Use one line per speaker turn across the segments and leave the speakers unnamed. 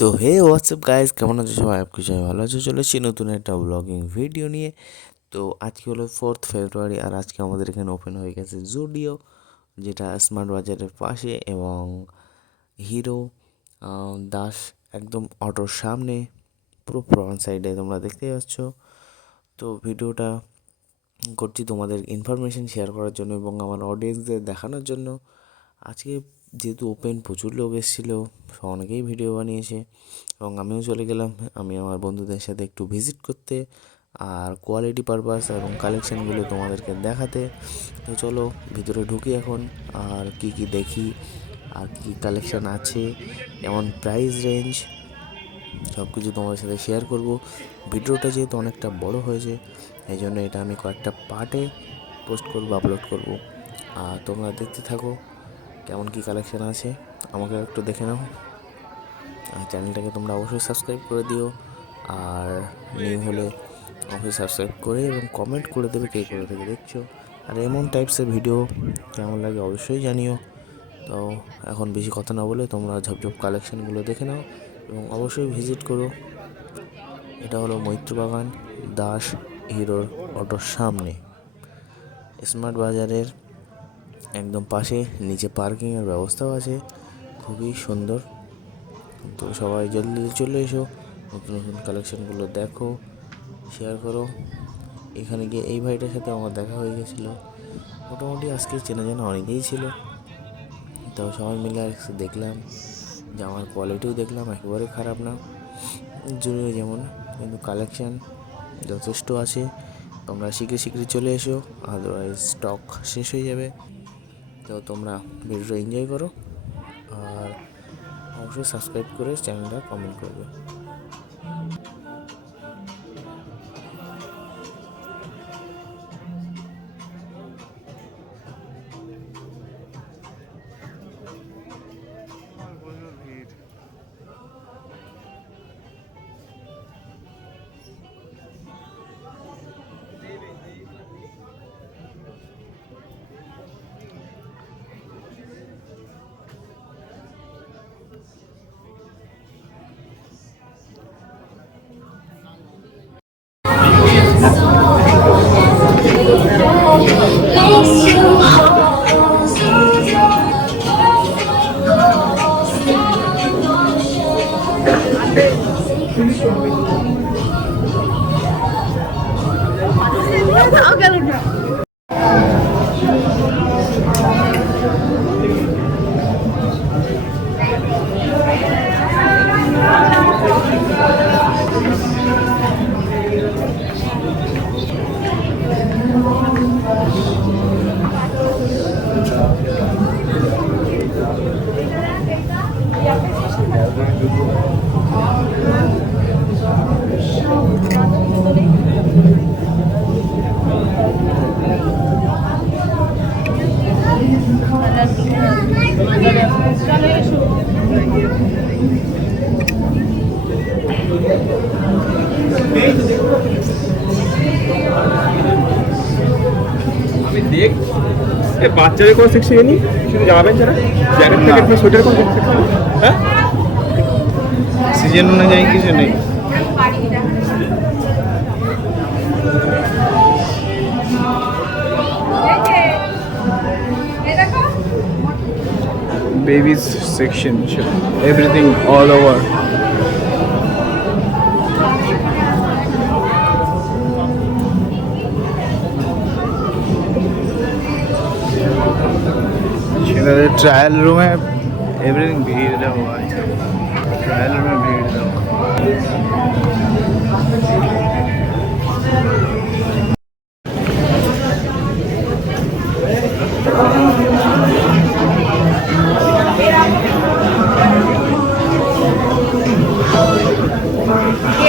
তো হে WhatsApp guys কেমন আছো সবাই? আপনি সবাই ভালো আছো। চলে এসেছি নতুন একটা ব্লগিং ভিডিও নিয়ে। তো আজকে হলো ফোর্থ ফেব্রুয়ারি আর আজকে আমাদের এখানে ওপেন হয়ে গেছে জুডিও যেটা স্মার্ট বাজারের পাশে এবং হিরো দাস একদম অটোর সামনে, পুরো ফ্রন্ট সাইডে তোমরা দেখতে পাচ্ছ। তো ভিডিওটা করছি তোমাদের ইনফরমেশন শেয়ার করার জন্য এবং আমার অডিয়েন্সদের দেখানোর জন্য। আজকে যেহেতু ওপেন প্রচুর লোক এসেছিল অনেকেই ভিডিও বানিয়েছে। এবং আমিও চলে গেলাম, আমি আমার বন্ধুদের সাথে একটু ভিজিট করতে আর কোয়ালিটি পারপাস এবং কালেকশানগুলো তোমাদেরকে দেখাতে। তো চলো, ভিতরে ঢুকি এখন আর কি কি দেখি আর কী কালেকশান আছে যেমন প্রাইস রেঞ্জ সব কিছু তোমাদের সাথে শেয়ার করব। ভিডিওটা যেহেতু অনেকটা বড় হয়েছে, এই জন্য এটা আমি কয়েকটা পার্টে পোস্ট করব আপলোড করব। আর তোমরা দেখতে থাকো। কেমন কি কালেকশন আছে, আমাকে একটু দেখে নাও। আর চ্যানেলটাকে তোমরা অবশ্যই সাবস্ক্রাইব করে দিও। আর নিউ হলে অবশ্যই সাবস্ক্রাইব করে এবং কমেন্ট করে দেবে কে করে থেকে দেখছ? আর এমন টাইপসের ভিডিও কেমন লাগে অবশ্যই জানিও। তো এখন বেশি কথা না বলে তোমরা ঝপঝপ কালেকশানগুলো দেখে নাও এবং অবশ্যই ভিজিট করো। এটা হলো মৈত্র বাগান দাস হিরোর অটোর সামনে। স্মার্ট বাজারের একদম পাশে, নিচে পার্কিংয়ের ব্যবস্থাও আছে। খুবই সুন্দর। তো সবাই জলদি চলে এসো, নতুন নতুন কালেকশনগুলো দেখো শেয়ার করো। এখানে গিয়ে এই ভাইটার সাথে আমার দেখা হয়ে গেছিল। মোটামুটি আজকে চেনা জানা অনেকেই ছিল। তো সবাই মিলে একসাথে দেখলাম জামার কোয়ালিটিও দেখলাম, একেবারে খারাপ না। জরুরি যেমন, কিন্তু কালেকশান যথেষ্ট আছে। তোমরা শীঘ্র শীঘ্রই চলে এসো আদারওয়াইজ স্টক শেষ হয়ে যাবে। তো তোমরা ভিডিওটা এনজয় করো আর অবশ্যই সাবস্ক্রাইব করে চ্যানেলটা কমেন্ট করবে।
啊 আমি দেখ এ বাচ্চাদের কোন সেকশন জানি শুধু জামা প্যান্ট ছাড়া জ্যাকেট প্যাকেট বা সোয়েটার কোন সেকশন হ্যাঁ
সিজন অনুযায়ী কিছু নেই babies section everything all over trial রুমে এভরিথিং ভিড় দেওয়া আছে ট্রায়াল রুমে ভিড় দেওয়া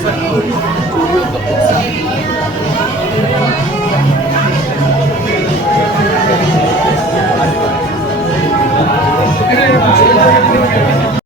ください。